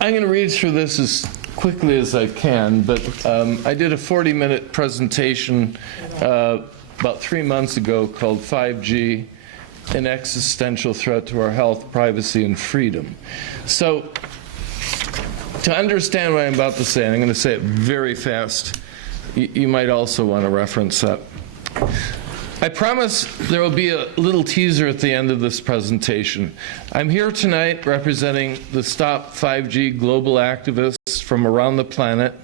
I'm going to read through this as quickly as I can, but I did a 40-minute presentation about 3 months ago called 5G, an existential threat to our health, privacy, and freedom. So to understand what I'm about to say, and I'm going to say it very fast, you might also want to reference that. I promise there will be a little teaser at the end of this presentation. I'm here tonight representing the Stop5G global activists from around the planet.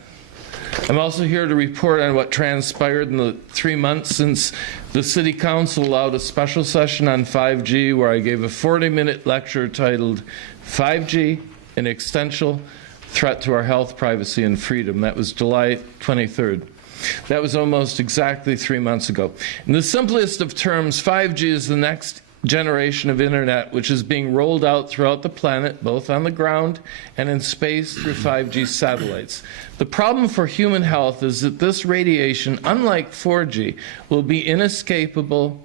I'm also here to report on what transpired in the 3 months since the City Council allowed a special session on 5G where I gave a 40-minute lecture titled 5G, an Existential Threat to Our Health, Privacy, and Freedom. That was July 23rd. That was almost exactly 3 months ago. In the simplest of terms, 5G is the next generation of internet which is being rolled out throughout the planet, both on the ground and in space through 5G satellites. The problem for human health is that this radiation, unlike 4G, will be inescapable,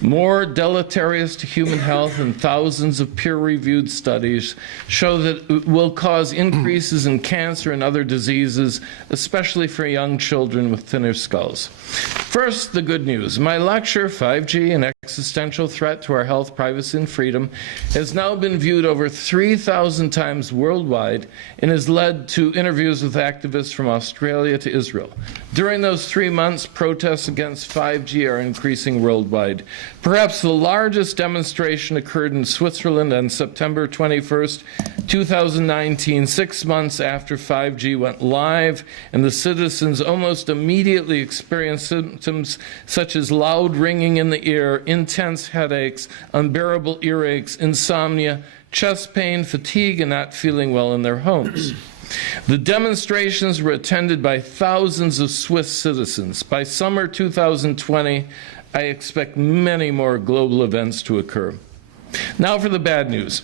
more deleterious to human health, and thousands of peer-reviewed studies show that it will cause increases in cancer and other diseases, especially for young children with thinner skulls. First, the good news. My lecture, 5G, an Existential Threat to Our Health, Privacy, and Freedom, has now been viewed over 3,000 times worldwide and has led to interviews with activists from Australia to Israel. During those 3 months, protests against 5G are increasing worldwide. Perhaps the largest demonstration occurred in Switzerland on September 21st, 2019, 6 months after 5G went live, and the citizens almost immediately experienced symptoms such as loud ringing in the ear, intense headaches, unbearable earaches, insomnia, chest pain, fatigue, and not feeling well in their homes. The demonstrations were attended by thousands of Swiss citizens. By summer 2020, I expect many more global events to occur. Now for the bad news.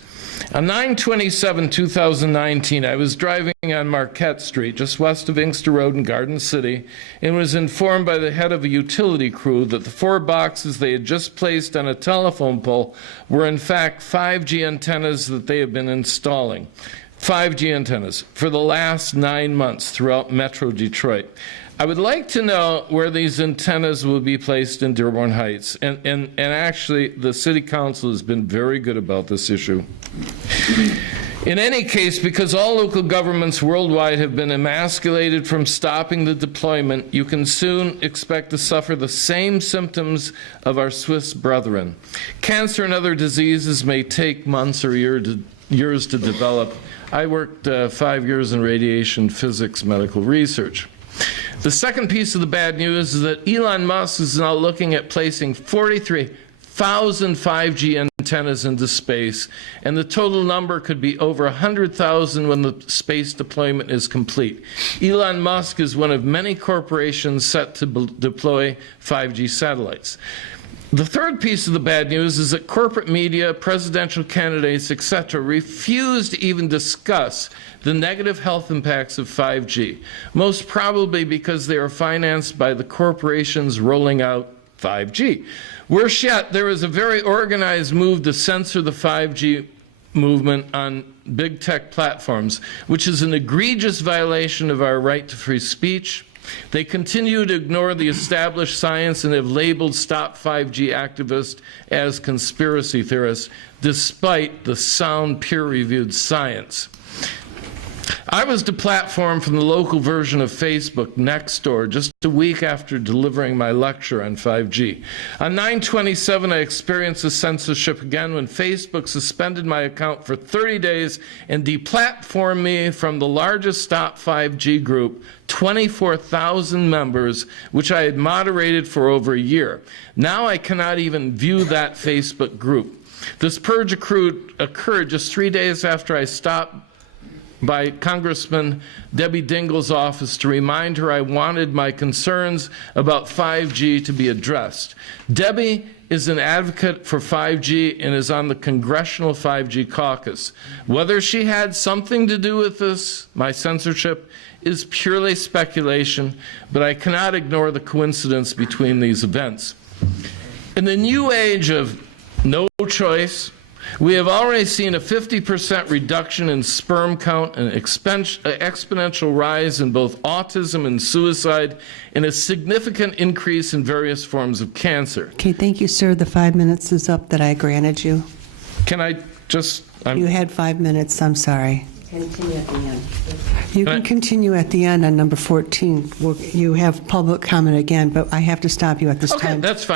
On 9/27/2019, I was driving on Marquette Street, just west of Inkster Road in Garden City, and was informed by the head of a utility crew that the 4 boxes they had just placed on a telephone pole were in fact 5G antennas that they had been installing. 5G antennas for the last 9 months throughout Metro Detroit. I would like to know where these antennas will be placed in Dearborn Heights. And actually, the City Council has been very good about this issue. In any case, because all local governments worldwide have been emasculated from stopping the deployment, you can soon expect to suffer the same symptoms of our Swiss brethren. Cancer and other diseases may take months or years to develop. I worked 5 years in radiation physics medical research. The second piece of the bad news is that Elon Musk is now looking at placing 43,000 5G antennas into space, and the total number could be over 100,000 when the space deployment is complete. Elon Musk is one of many corporations set to deploy 5G satellites. The third piece of the bad news is that corporate media, presidential candidates, etc., refuse to even discuss the negative health impacts of 5G, most probably because they are financed by the corporations rolling out 5G. Worse yet, there is a very organized move to censor the 5G movement on big tech platforms, which is an egregious violation of our right to free speech. They continue to ignore the established science and have labeled Stop5G activists as conspiracy theorists, despite the sound peer-reviewed science. I was deplatformed from the local version of Facebook, Nextdoor, just a week after delivering my lecture on 5G. On 9/27, I experienced the censorship again when Facebook suspended my account for 30 days and deplatformed me from the largest Stop5G group, 24,000 members, which I had moderated for over a year. Now I cannot even view that Facebook group. This purge occurred just 3 days after I stopped by Congressman Debbie Dingell's office to remind her I wanted my concerns about 5G to be addressed. Debbie is an advocate for 5G and is on the Congressional 5G Caucus. Whether she had something to do with this, my censorship, is purely speculation, but I cannot ignore the coincidence between these events. In the new age of no choice, We have already seen a 50% reduction in sperm count, an exponential rise in both autism and suicide, and a significant increase in various forms of cancer. Okay, thank you, sir. The 5 minutes is up that I granted you. Can I just... You had 5 minutes. I'm sorry. Continue at the end. You can continue at the end on number 14. You have public comment again, but I have to stop you at this Okay, time. that's fine.